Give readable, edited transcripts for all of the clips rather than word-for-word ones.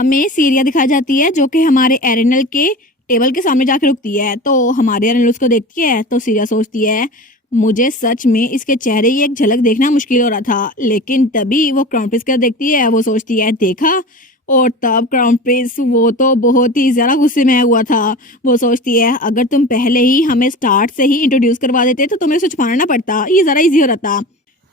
हमें सीरिया दिखाई जाती है जो कि हमारे एरिनल के टेबल के सामने जाके रुकती है। तो हमारे एरिनल उसको देखती है तो सीरिया सोचती है मुझे सच में इसके चेहरे की एक झलक देखना मुश्किल हो रहा था, लेकिन तभी वो क्राउन प्रिंस को देखती है। वो सोचती है देखा, और तब क्राउन प्रिंस वो तो बहुत ही ज़्यादा गुस्से में हुआ था। वो सोचती है अगर तुम पहले ही हमें स्टार्ट से ही इंट्रोड्यूस करवा देते तो तुम्हें इसे छुपाना ना पड़ता, ये ज़रा इजी हो रहता।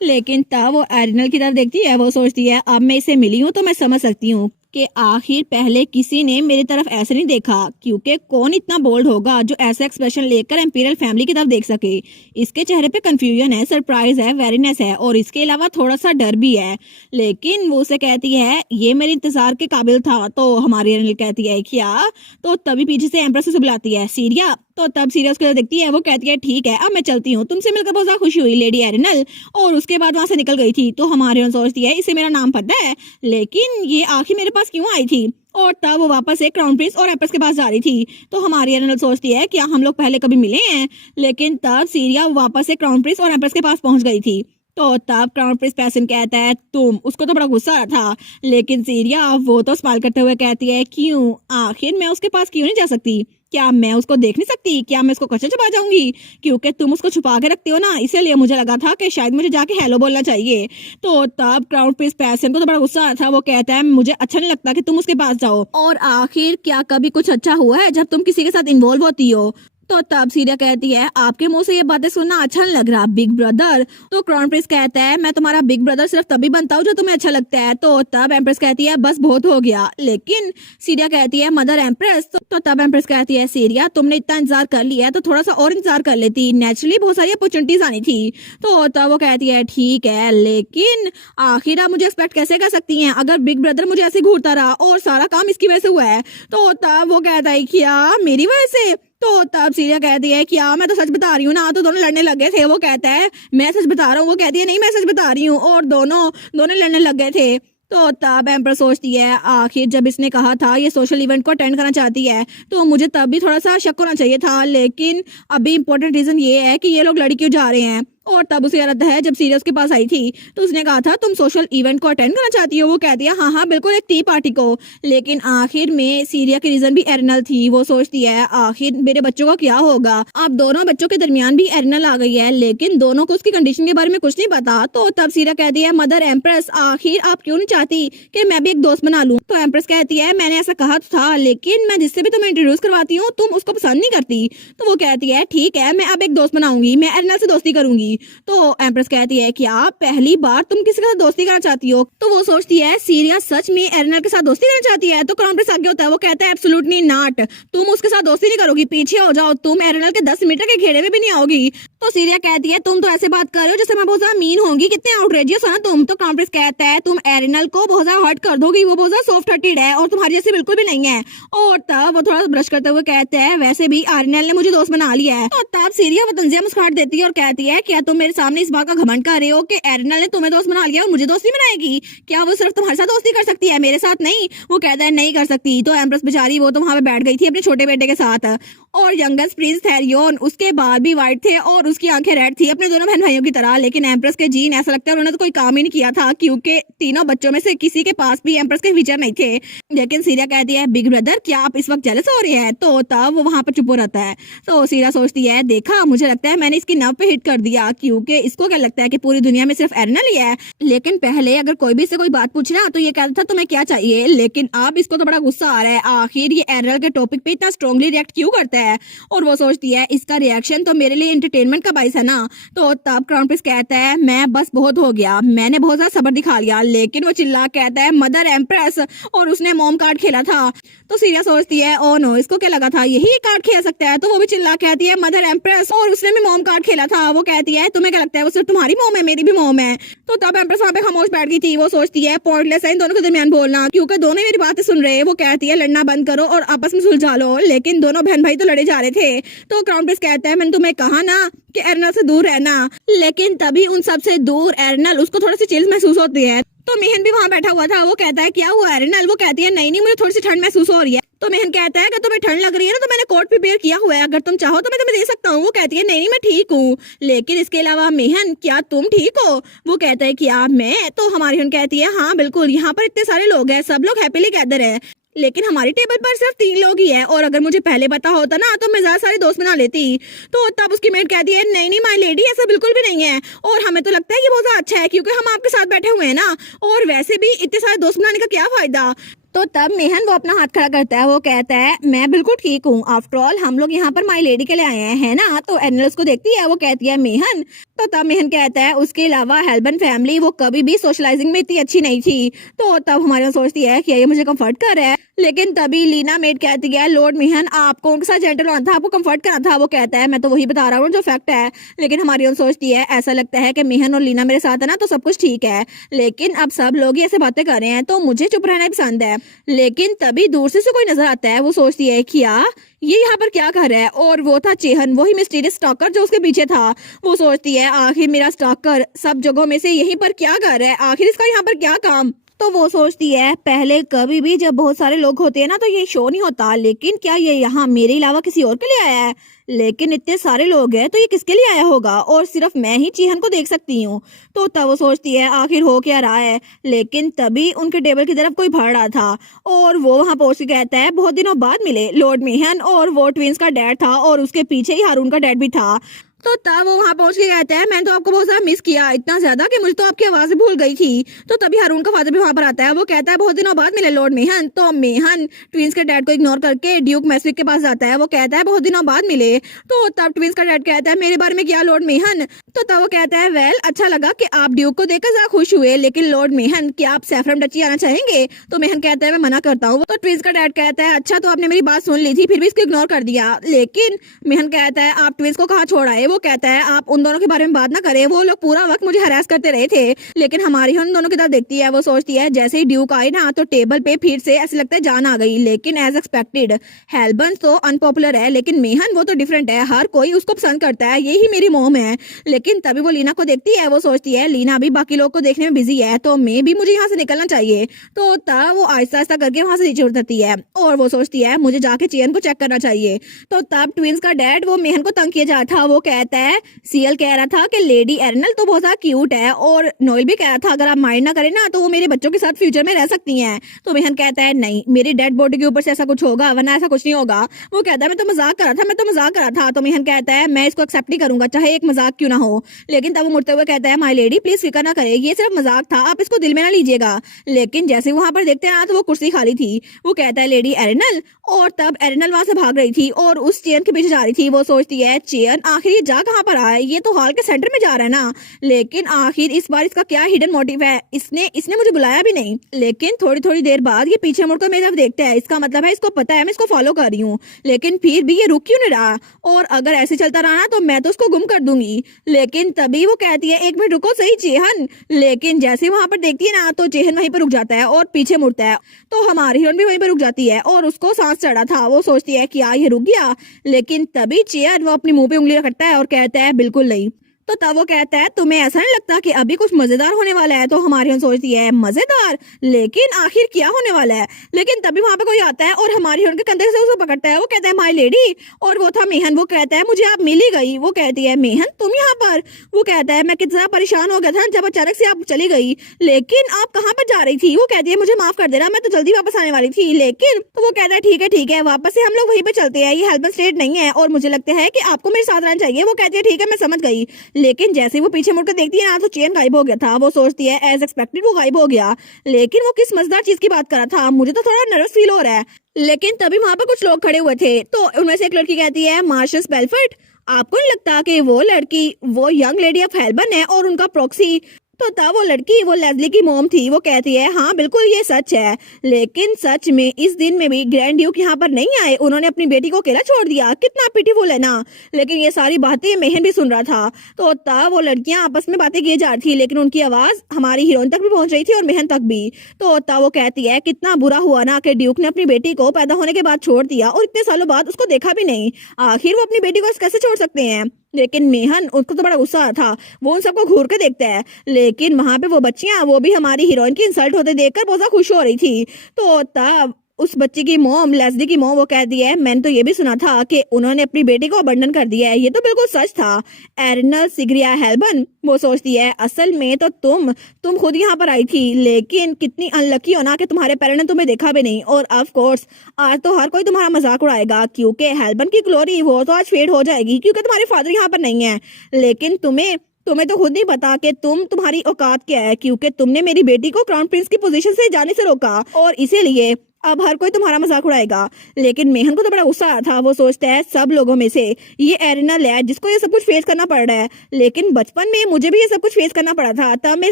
लेकिन तब वो एरिनल की तरफ देखती है। वो सोचती है अब मैं इसे मिली हूँ तो मैं समझ सकती हूँ कि आखिर पहले किसी ने मेरी तरफ ऐसे नहीं देखा, क्योंकि कौन इतना बोल्ड होगा जो ऐसा एक्सप्रेशन लेकर एम्पीरियल फैमिली की तरफ देख सके। इसके चेहरे पे कंफ्यूजन है, सरप्राइज है, वेरीनेस है और इसके अलावा थोड़ा सा डर भी है। लेकिन वो उसे कहती है ये मेरे इंतजार के काबिल था। तो हमारी एरिनल कहती है क्या? तो तभी पीछे से एम्प्रेस उसे बुलाती है सीरिया। तो तब सीरिया उसको देखती है। वो कहती है ठीक है अब मैं चलती हूँ, तुमसे मिलकर बहुत ज्यादा खुशी हुई लेडी एरिनल। और उसके बाद वहां से निकल गई थी। तो हमारी एरिनल सोचती है इसे मेरा नाम पता है, लेकिन ये आखिर मेरे पास क्यों आई थी? और तब वो वापस एक क्राउन प्रिंस और एम्प्रेस के पास जा रही थी। तो हमारी एरिनल सोचती है क्या हम लोग पहले कभी मिले हैं? लेकिन तब सीरिया वापस एक क्राउन प्रिंस और एम्प्रेस के पास पहुंच गई थी। तो तब क्राउन प्रिंस पैसन कहता है तुम, उसको तो बड़ा गुस्सा आ रहा था। लेकिन सीरिया वो तो स्माइल करते हुए कहती है क्यों, आखिर मैं उसके पास क्यों नहीं जा सकती? क्या मैं उसको देख नहीं सकती? क्या मैं उसको कच्चा छुपा जाऊंगी? क्योंकि तुम उसको छुपा के रखती हो ना, इसीलिए मुझे लगा था कि शायद मुझे जाके हेलो बोलना चाहिए। तो तब क्राउन प्रिंस पैसन को तो बड़ा गुस्सा आ रहा था। वो कहता है मुझे अच्छा नहीं लगता कि तुम उसके पास जाओ, और आखिर क्या कभी कुछ अच्छा हुआ है जब तुम किसी के साथ इन्वॉल्व होती हो? तो तब सीरिया कहती है आपके मुंह से ये बातें सुनना अच्छा नहीं लग रहा बिग ब्रदर। तो क्राउन प्रिंस कहता है मैं तुम्हारा बिग ब्रदर सिर्फ तभी बनता हूँ जो तुम्हें अच्छा लगता है। तो तब एम्प्रेस कहती है बस बहुत हो गया। लेकिन सीरिया कहती है मदर एम्प्रेस। तो तब एम्प्रेस कहती है सीरिया तुमने इतना इंतजार कर लिया है तो थोड़ा सा और इंतजार कर लेती, नेचुरली बहुत सारी अपॉर्चुनिटीज आनी थी। तो तब वो कहती है ठीक है, लेकिन आखिर आप मुझे एक्सपेक्ट कैसे कर सकती हैं अगर बिग ब्रदर मुझे ऐसे घूरता रहा और सारा काम इसकी वजह से हुआ है? तो तब वो कहता है क्या मेरी वजह से? तो तब सीरिया कहती है क्या मैं तो सच बता रही हूँ ना। तो दोनों लड़ने लग गए थे। वो कहता है मैं सच बता रहा हूँ। वो कहती है नहीं मैं सच बता रही हूँ, और दोनों लड़ने लग गए थे। तो तब एम्पर सोचती है आखिर जब इसने कहा था ये सोशल इवेंट को अटेंड करना चाहती है तो मुझे तब भी थोड़ा सा शक होना चाहिए था, लेकिन अभी इंपॉर्टेंट रीजन ये है कि ये लोग लड़ी क्यों जा रहे हैं। और तब उसे याद है जब सीरिया उसके पास आई थी तो उसने कहा था तुम सोशल इवेंट को अटेंड करना चाहती हो? वो कहती है हाँ बिल्कुल, एक टी पार्टी को। लेकिन आखिर में सीरिया की रीजन भी एरिनल थी। वो सोचती है आखिर मेरे बच्चों का क्या होगा? अब दोनों बच्चों के दरमियान भी एरिनल आ गई है, लेकिन दोनों को उसकी कंडीशन के बारे में कुछ नहीं पता। तो तब सीरिया कहती है मदर एम्प्रेस आखिर आप क्यों नहीं चाहती कि मैं भी एक दोस्त बना लूं? तो एम्प्रेस कहती है मैंने ऐसा कहा था, लेकिन मैं जिससे भी तुम्हें इंट्रोड्यूस करवाती हूँ तुम उसको पसंद नहीं करती। तो वो कहती है ठीक है मैं अब एक दोस्त बनाऊंगी, मैं एरिनल से दोस्ती करूंगी। तो एम्प्रेस कहती है क्या पहली बार तुम किसी के साथ दोस्ती करना चाहती हो? तो वो सोचती है सीरिया सच में एरिनल के साथ दोस्ती करना चाहती है? तो क्राउन प्रिंस आगे होता है। वो कहता है एब्सोल्युटली नॉट, तुम उसके साथ दोस्ती नहीं करोगी, पीछे हो जाओ, तुम एरिनल के 10 मीटर के घेरे में भी नहीं आओगी। तो सीरिया कहती है तुम तो ऐसे बात कर रहे हो जैसे मैं बहुत ज्यादा मीन होंगी, कितने आउटरेजियस हो ना तुम। तो क्राउन प्रिंस कहता है तुम एरिनल को बहुत ज्यादा हर्ट कर दोगी, वो बहुत ज्यादा सॉफ्ट हार्टेड है और तुम्हारी जैसे बिल्कुल भी नहीं है। और तब वो थोड़ा ब्रश करते हुए कहते हैं वैसे भी एरिनल ने मुझे दोस्त बना लिया है। तो तब सीरिया वो तंजिया मुस्कुराहट देती है और कहती है क्या तुम मेरे सामने इस बात का घमंड कर रहे हो कि एरिनल ने तुम्हें दोस्त बना लिया और मुझे दोस्त नहीं बनाएगी? क्या वो सिर्फ तुम्हारे साथ दोस्ती कर सकती है, मेरे साथ नहीं? वो कहता है नहीं कर सकती। तो एम्प्रेस बेचारी वो तो वहां पे बैठ गई थी अपने छोटे बेटे के साथ, और यंगेस्ट प्रिंस थेरियन उसके बाल भी व्हाइट थे और उसकी आंखें रेड थी अपने दोनों बहन भाइयों की तरह। लेकिन एम्प्रेस के जीन ऐसा लगता है उन्होंने तो कोई काम ही नहीं किया था, क्योंकि तीनों बच्चों में से किसी के पास भी एम्प्रेस के फीचर नहीं थे। लेकिन सीरिया कहती है बिग ब्रदर क्या आप इस वक्त जेलस हो रहे हैं? तो तब वो वहां पर चुप हो रहता है। तो सीरिया सोचती है देखा मुझे लगता है मैंने इसकी नव पे हिट कर दिया, क्योंकि इसको क्या लगता है कि पूरी दुनिया में सिर्फ एरिनल ही है। लेकिन पहले अगर कोई भी इससे कोई बात पूछे ना तो ये कहता था तुम्हें क्या चाहिए, लेकिन अब इसको तो बड़ा गुस्सा आ रहा है आखिर ये एरिनल के टॉपिक पे इतना स्ट्रांगली रिएक्ट क्यों करता है। और वो सोचती है इसका रिएक्शन तो मेरे लिए एंटरटेनमेंट का बाइस है ना। तो तब क्राउन प्रिंस कहता है मैं बस बहुत हो गया, मैंने बहुत ज्यादा सब्र दिखा लिया। लेकिन वो चिल्ला कहता है मदर एम्प्रेस, और उसने मॉम कार्ड खेला था। तो सीरिया सोचती है ओ नो इसको क्या लगा था यही कार्ड खेल सकता है? तो वो भी चिल्ला कहती है मदर एम्प्रेस, और उसने भी मॉम कार्ड खेला था। वो कहती है तुम्हें क्या लगता है वो सिर्फ तुम्हारी मॉम है, मेरी भी मॉम है। तो तब एम्प्रेस वहां पे खामोश बैठ गई थी। वो सोचती है पॉइंटलेस है इन दोनों के दरमियान बोलना, क्योंकि दोनों मेरी बातें सुन रहे हैं। वो कहती है लड़ना बंद करो और आपस में सुलझा लो। लेकिन दोनों बहन भाई तो लड़े जा रहे थे। तो क्राउन प्रिंस कहता है मैंने तुम्हें कहा ना कि एरिनल से दूर रहना। लेकिन तभी उन सबसे दूर एरिनल उसको थोड़ी सी चिल्स महसूस होती है। तो मेहन भी वहां बैठा हुआ था। वो कहता है क्या हुआ एरिनल? वो कहती है नहीं मुझे थोड़ी सी ठंड महसूस हो रही है। तो मेहन कहता है अगर तुम्हें ठंड लग रही है ना तो मैंने कोट प्रिपेयर किया हुआ है, अगर तुम चाहो तो मैं तुम्हें दे सकता हूँ। वो कहती है नहीं मैं ठीक हूँ। लेकिन इसके अलावा मेहन क्या तुम ठीक हो? वो कहता है कि आप मैं, तो हमारी हीरोइन कहती है हाँ बिल्कुल, यहाँ पर इतने सारे लोग हैं, सब लोग हैप्पीली गैदर है, लेकिन हमारी टेबल पर सिर्फ 3 लोग ही हैं, और अगर मुझे पहले पता होता ना तो मैं ज्यादा सारे दोस्त बना लेती। तो तब उसकी मेट कहती है नहीं नहीं माय लेडी, ऐसा बिल्कुल भी नहीं है, और हमें तो लगता है कि बहुत ज्यादा अच्छा है क्योंकि हम आपके साथ बैठे हुए हैं ना, और वैसे भी इतने सारे दोस्त बनाने का क्या फायदा। तो तब मेहन वो अपना हाथ खड़ा करता है, वो कहता है मैं बिल्कुल ठीक हूँ, आफ्टर ऑल हम लोग यहाँ पर माय लेडी के लिए आए हैं, है ना। तो एनिमल उसको देखती है, वो कहती है मेहन। तो तब मेहन कहता है उसके अलावा हेल्बन फैमिली वो कभी भी सोशलाइजिंग में इतनी अच्छी नहीं थी। तो तब हमारे सोचती है कि ये मुझे कंफर्ट कर रहा है, लेकिन तभी लीना मेड कहती है लॉर्ड मेहन आपको उनके साथ जेंटल होना था, आपको कंफर्ट करना था। वो कहता है मैं तो वही बता रहा हूँ जो फैक्ट है, लेकिन हमारी सोचती है ऐसा लगता है कि मेहन और लीना मेरे साथ है ना तो सब कुछ ठीक है, लेकिन अब सब लोग ही ऐसे बातें कर रहे हैं तो मुझे चुप रहना पसंद है। लेकिन तभी दूर से कोई नजर आता है, वो सोचती है क्या ये यहाँ पर क्या कर रहा है, और वो था चेहन, वही मिस्टीरियस स्टॉकर जो उसके पीछे था। वो सोचती है आखिर मेरा स्टॉकर सब जगहों में से यहीं पर क्या कर रहा है, आखिर इसका यहाँ पर क्या काम। तो वो सोचती है पहले कभी भी जब बहुत सारे लोग होते हैं ना तो ये शो नहीं होता, लेकिन क्या ये यहाँ मेरे अलावा किसी और के लिए आया है, लेकिन इतने सारे लोग हैं तो ये किसके लिए आया होगा, और सिर्फ मैं ही चीहन को देख सकती हूँ। तो तब वो सोचती है आखिर हो क्या रहा है, लेकिन तभी उनके टेबल की तरफ कोई बढ़ रहा था, और वो वहां पहुंच के कहता है बहुत दिनों बाद मिले लॉर्ड मेहन, और वो ट्विंस का डैड था और उसके पीछे ही हारून का डैड भी था। तो तब वो वहां पहुंच के कहता है मैंने तो आपको बहुत ज्यादा मिस किया, इतना ज्यादा कि मुझे तो आपकी आवाज भूल गई थी। तो तभी हारून का फादर भी वहां पर आता है, वो कहता है बहुत दिनों बाद मिले लॉर्ड मेहन। तो मेहन ट्विंस के डैड को इग्नोर करके ड्यूक मैस्विक के पास जाता है, वो कहता है बहुत दिनों बाद मिले। तो तब ट्विंस का डैड कहता है मेरे बारे में क्या लॉर्ड मेहन। तो तब वो कहता है वेल अच्छा लगा कि आप ड्यूक को देखकर ज्यादा खुश हुए, लेकिन लॉर्ड मेहन क्या आप सैफरन डची आना चाहेंगे। तो मेहन कहता है मैं मना करता हूँ। तो ट्विंस का डैड कहता है अच्छा तो आपने मेरी बात सुन ली थी फिर भी इसको इग्नोर कर दिया, लेकिन मेहन कहता है आप ट्विंस को कहाँ छोड़ आए। वो कहता है आप उन दोनों के बारे में बात ना करें, वो लोग पूरा वक्त मुझे हरास करते रहे थे। लेकिन हमारी उन दोनों की तरफ देखती है, वो सोचती है जैसे ही ड्यूक आए ना तो टेबल पे फिर से ऐसे लगता है जान आ गई, लेकिन एज एक्सपेक्टेड हेल्बन तो अनपॉपुलर है, लेकिन मेहन वो तो डिफरेंट है, हर कोई उसको पसंद करता है, यही मेरी मोम है। लेकिन तभी वो लीना को देखती है, वो सोचती है लीना भी बाकी लोग को देखने में बिजी है तो मैं भी मुझे यहाँ से निकलना चाहिए। तो तब वो आहिस्ता आहिस्ता करके वहां से नीचे उतरती है, और वो सोचती है मुझे जाके चेयन को चेक करना चाहिए। तो तब ट्विंस का डैड वो मेहन को तंग किया जा रहा था, वो कहता है सीएल कह रहा था कि लेडी एरनल तो बहुत ज्यादा क्यूट है, और नोएल भी कह रहा था अगर आप माइंड ना करें ना तो वो मेरे बच्चों के साथ फ्यूचर में रह सकती हैं। तो मेहन कहता है नहीं मेरी डेड बॉडी के ऊपर से ऐसा कुछ होगा, वरना ऐसा कुछ नहीं होगा। वो कहता है मैं तो मजाक कर रहा था, मैं तो मजाक कर रहा था। तो मेहन कहता है मैं इसको एक्सेप्ट नहीं करूंगा चाहे एक मजाक क्यों ना हो। लेकिन तब वो मुड़ते हुए कहता है माय लेडी प्लीज फिक्र ना करे, ये सिर्फ मजाक था, आप इसको दिल में ना लीजिएगा। लेकिन जैसे वहां पर देखते हैं ना तो वो कुर्सी खाली थी। वो कहता है लेडी एरनल, और तब एरनल वहां से भाग रही थी और उस चेयर के पीछे जा रही थी। वो सोचती है चेयर आखिर ये जा कहाँ पर आया, ये तो हॉल के सेंटर में जा रहा है ना, लेकिन आखिर इस बार इसका क्या हिडन मोटिव है, इसने मुझे बुलाया भी नहीं। लेकिन थोड़ी थोड़ी देर बाद ये पीछे मुड़कर मेरी तरफ देखता है, इसका मतलब है इसको पता है मैं इसको फॉलो कर रही हूँ, लेकिन फिर भी ये रुक क्यों नहीं रहा, और अगर ऐसे चलता रहा ना तो मैं तो उसको गुम कर दूंगी। लेकिन तभी वो कहती है एक मिनट रुको सही चेहन, लेकिन जैसे वहां पर देखती है ना तो चेहन वहीं पर रुक जाता है और पीछे मुड़ता है। तो हमारी हीरोइन भी वहीं पर रुक जाती है और उसको सांस चढ़ा था, वो सोचती है कि ये रुक गया, लेकिन तभी चेहन वो अपनी मुंह पे उंगली रखता है और कहता है बिल्कुल नहीं। तो तब वो कहता है तुम्हें ऐसा नहीं लगता कि अभी कुछ मजेदार होने वाला है। तो हमारी हीरोइन सोचती है मजेदार, लेकिन आखिर क्या होने वाला है। लेकिन तभी वहां पे कोई आता है और हमारी हीरोइन के कंधे से उसे पकड़ता है, वो कहता है माय लेडी, और वो था मेहन। वो कहता है मुझे आप मिल ही गई। वो कहती है मेहन तुम यहाँ पर। वो कहता है मैं कितना परेशान हो गया था जब अचानक से आप चली गई, लेकिन आप कहाँ पर जा रही थी। वो कहती है मुझे माफ कर देना, मैं तो जल्दी वापस आने वाली थी। लेकिन तो वो कहता है ठीक है वापस से हम लोग वहीं पे चलते हैं, ये हेल्बन स्टेट नहीं है और मुझे लगता है कि आपको मेरे साथ रहना चाहिए। वो कहती है ठीक है मैं समझ गई। लेकिन जैसे वो पीछे मुड़कर देखती है ना तो चेन गायब हो गया था। वो सोचती है एज एक्सपेक्टेड वो गायब हो गया, लेकिन वो किस मजेदार चीज की बात कर रहा था, मुझे तो थोड़ा नर्वस फील हो रहा है। लेकिन तभी वहां पर कुछ लोग खड़े हुए थे, तो उनमें से एक लड़की कहती है मार्शस बेलफर्ड, आपको नहीं लगता कि वो लड़की वो यंग लेडी ऑफ हेल्बन है और उनका प्रॉक्सी। तो तब वो लड़की वो लेस्ली की मॉम थी, वो कहती है हाँ बिल्कुल ये सच है, लेकिन सच में इस दिन में भी ग्रैंड ड्यूक यहाँ पर नहीं आए, उन्होंने अपनी बेटी को अकेला छोड़ दिया, कितना पिटीफुल है ना। लेकिन ये सारी बातें मेहन भी सुन रहा था। तो तब वो लड़कियां आपस में बातें किए जा रही थी, लेकिन उनकी आवाज हमारी हीरोइन तक भी पहुंच रही थी और मेहन तक भी। तो तब वो कहती है कितना बुरा हुआ ना कि ड्यूक ने अपनी बेटी को पैदा होने के बाद छोड़ दिया और इतने सालों बाद उसको देखा भी नहीं, आखिर वो अपनी बेटी को कैसे छोड़ सकते हैं। लेकिन मेहन उसको तो बड़ा गुस्सा आ था, वो उन सबको घूर के देखता है, लेकिन वहां पे वो बच्चियां वो भी हमारी हीरोइन की इंसल्ट होते देखकर बहुत ज्यादा खुश हो रही थी। तो तब उस बच्ची की मॉम, लेस्ली की मॉम, वो कहती है मैंने तो ये भी सुना था कि उन्होंने अपनी बेटी को अबंडन कर दिया है। ये तो बिल्कुल सच था। एरिनल सिग्रिया हेल्बन वो सोचती है असल में तो तुम खुद यहाँ पर आई थी, लेकिन कितनी अनलकी हो ना कि तुम्हारे पेरेंट्स ने तुम्हें देखा भी नहीं। और ऑफ कोर्स आज तो हर कोई तुम्हारा मजाक उड़ाएगा, क्योंकि हेल्बन की ग्लोरी वो तो आज फेड हो जाएगी क्योंकि तुम्हारे फादर यहाँ पर नहीं है। लेकिन तुम्हें तो खुद नहीं पता कि तुम्हारी औकात क्या है, क्योंकि तुमने मेरी बेटी को क्राउन प्रिंस की पोजीशन से जाने से रोका और इसीलिए अब हर कोई तुम्हारा मजाक उड़ाएगा। लेकिन मेहन को तो बड़ा गुस्सा आया था। वो सोचता है सब लोगों में से ये एरिनल है जिसको ये सब कुछ फेस करना पड़ रहा है, लेकिन बचपन में मुझे भी ये सब कुछ फेस करना पड़ा था। तब मेरे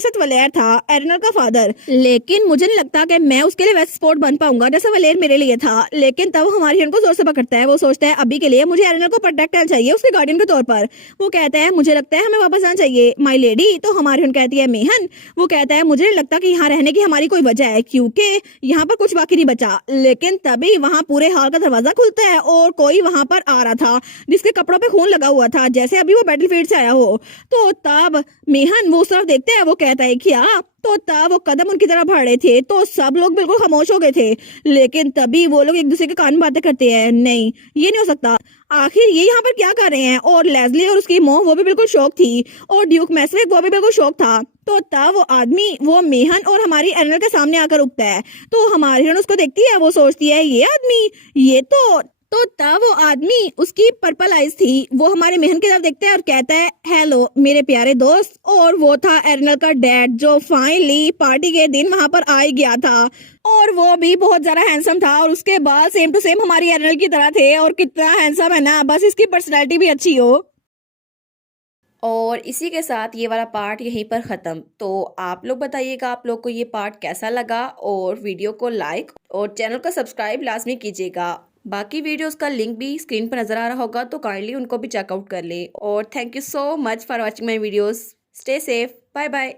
साथ वलेर था, एरिनल का फादर, लेकिन मुझे नहीं लगता कि मैं उसके लिए वैसे सपोर्ट बन पाऊंगा जैसा वलेर मेरे लिए था। लेकिन तब हमारी को जोर से पकड़ता है। वो सोचता है अभी के लिए मुझे एरिनल को प्रोटेक्ट करना चाहिए उसके गार्डियन के तौर पर। वो कहता है मुझे लगता है हमें वापस आना चाहिए माई लेडी। तो हमारी कहती है मेहन, वो कहता है मुझे नहीं लगता कि यहाँ रहने की हमारी कोई वजह है, क्योंकि यहाँ पर कुछ बाकी नहीं बचा। लेकिन तभी वहां पूरे हॉल का दरवाजा खुलता है और कोई वहां पर आ रहा था जिसके कपड़ों पे खून लगा हुआ था, जैसे अभी वो बैटलफील्ड से आया हो। तो तब मेहन वो उस तरफ देखते हैं। वो कहता है क्या? तो तब वो कदम उनकी तरफ बढ़ रहे थे तो सब लोग बिल्कुल खामोश हो गए थे। लेकिन तभी वो लोग एक दूसरे के कान में बातें करते हैं, नहीं ये नहीं हो सकता, आखिर ये यहाँ पर क्या कर रहे हैं। और लेस्ली और उसकी मोह वो भी बिल्कुल शौक थी और ड्यूक मैसविक वो भी बिल्कुल शौक था। तो तब वो आदमी वो मेहन और हमारी एरिनल के सामने आकर रुकता है। तो हमारी हिरन उसको देखती है। वो सोचती है ये आदमी, ये तो तब वो आदमी, उसकी पर्पल आइज थी, वो हमारे मेहन की तरफ देखता है और कहता है हेलो मेरे प्यारे दोस्त। और वो था एरिनल का डैड जो फाइनली पार्टी के दिन वहां पर आ ही गया था। और वो भी बहुत ज्यादा हैंडसम था और उसके बाद सेम टू सेम हमारी एरिनल की तरह थे। और कितना हैंडसम है ना, बस इसकी पर्सनैलिटी भी अच्छी हो। और इसी के साथ ये वाला पार्ट यहीं पर ख़त्म। तो आप लोग बताइएगा आप लोग को ये पार्ट कैसा लगा, और वीडियो को लाइक और चैनल को सब्सक्राइब लाजमी कीजिएगा। बाकी वीडियोस का लिंक भी स्क्रीन पर नज़र आ रहा होगा, तो काइंडली उनको भी चेकआउट कर ले। और thank you so much for watching my videos. Stay safe, bye bye.